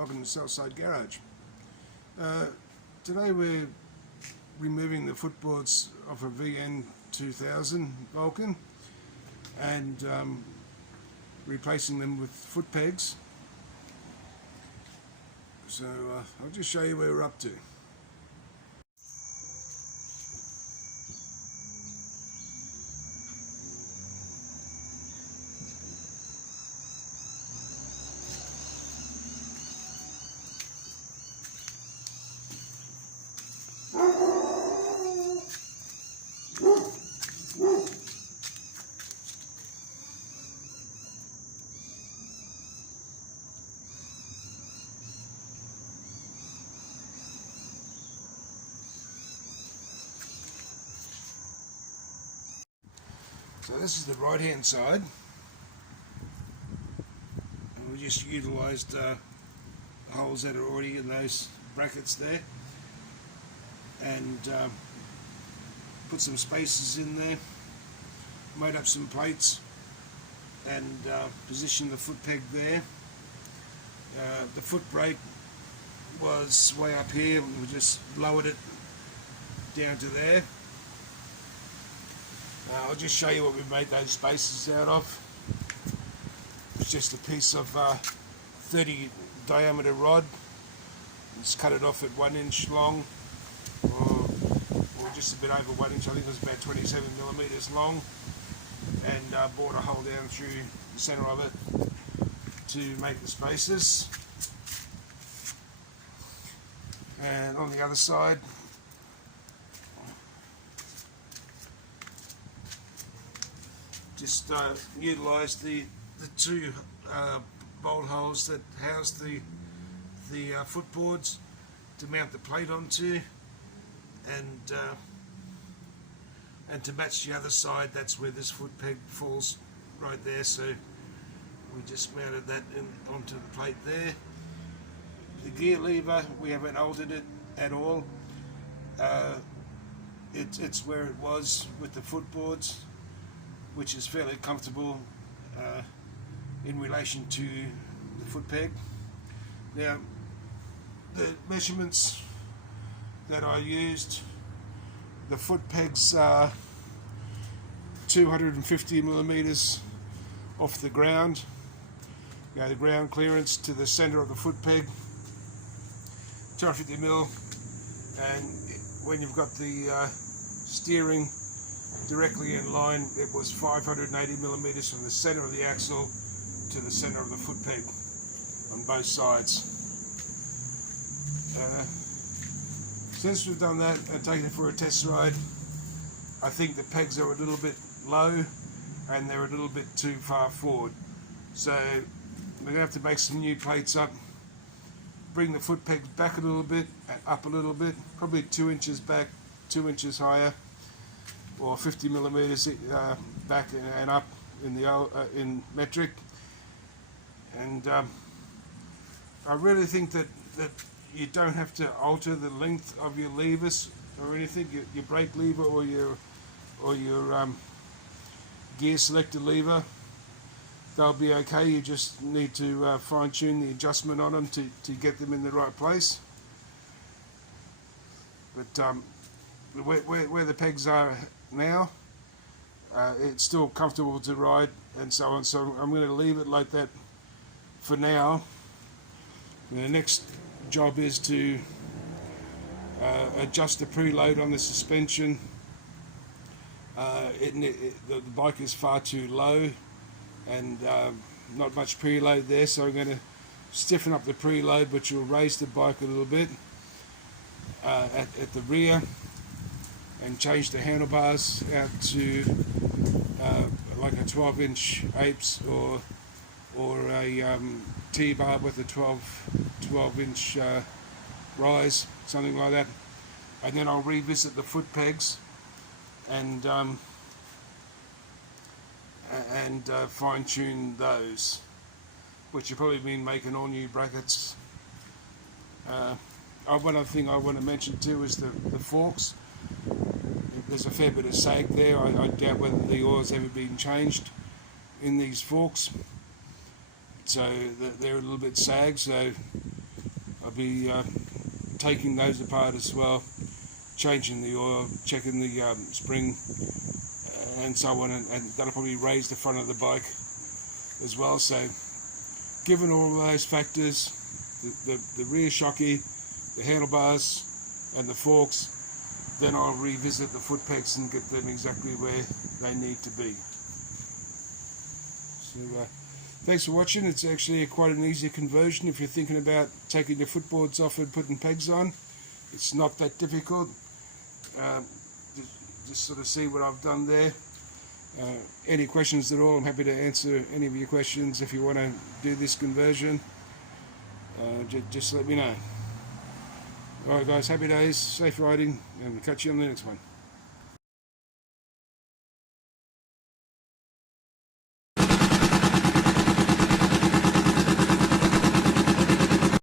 Welcome to Southside Garage. Today we're removing the footboards off a VN2000 Vulcan and replacing them with foot pegs. So I'll just show you where we're up to. So this is the right hand side, and we just utilised holes that are already in those brackets there, and put some spaces in there, made up some plates, and positioned the foot peg there. The foot brake was way up here, and we just lowered it down to there. I'll just show you what we've made those spaces out of. It's just a piece of 30 diameter rod. Just cut it off at 1 inch long, or just a bit over 1 inch. I think it was about 27 millimeters long, and bored a hole down through the centre of it to make the spaces. And on the other side, just utilised the two bolt holes that house the footboards to mount the plate onto, and to match the other side, that's where this foot peg falls right there. So we just mounted that onto the plate there. The gear lever, we haven't altered it at all. It's where it was with the footboards, which is fairly comfortable in relation to the foot peg. Now, the measurements that I used, the foot pegs are 250 millimeters off the ground. The ground clearance to the center of the foot peg, 250 mil, and when you've got the steering directly in line, it was 580 millimeters from the center of the axle to the center of the foot peg on both sides. Since we've done that and taken it for a test ride, I think the pegs are a little bit low and they're a little bit too far forward. So we're going to have to make some new plates up, bring the foot pegs back a little bit, up a little bit, probably 2 inches back, 2 inches higher, or 50 millimeters back and up in the in metric. And I really think that you don't have to alter the length of your levers or anything. Your brake lever or your gear selector lever, they'll be okay. You just need to fine tune the adjustment on them to get them in the right place. But where the pegs are now, it's still comfortable to ride and so on, so I'm going to leave it like that for now. And the next job is to adjust the preload on the suspension. The bike is far too low and not much preload there, so I'm going to stiffen up the preload, which will raise the bike a little bit at the rear, and change the handlebars out to like a 12-inch apes or a T-bar with a 12-inch rise, something like that. And then I'll revisit the foot pegs and fine-tune those, which will probably mean making all new brackets. One other thing I want to mention too is the forks. There's a fair bit of sag there. I doubt whether the oil's ever been changed in these forks, so they're a little bit sagged. So I'll be taking those apart as well, changing the oil, checking the spring, and so on, and that'll probably raise the front of the bike as well. So given all of those factors, the rear shocky, the handlebars and the forks, then I'll revisit the foot pegs and get them exactly where they need to be. So thanks for watching. It's actually quite an easy conversion if you're thinking about taking your footboards off and putting pegs on. It's not that difficult. Just sort of see what I've done there. Any questions at all, I'm happy to answer any of your questions. If you want to do this conversion, just let me know. Alright guys, happy days, safe riding, and we'll catch you on the next one.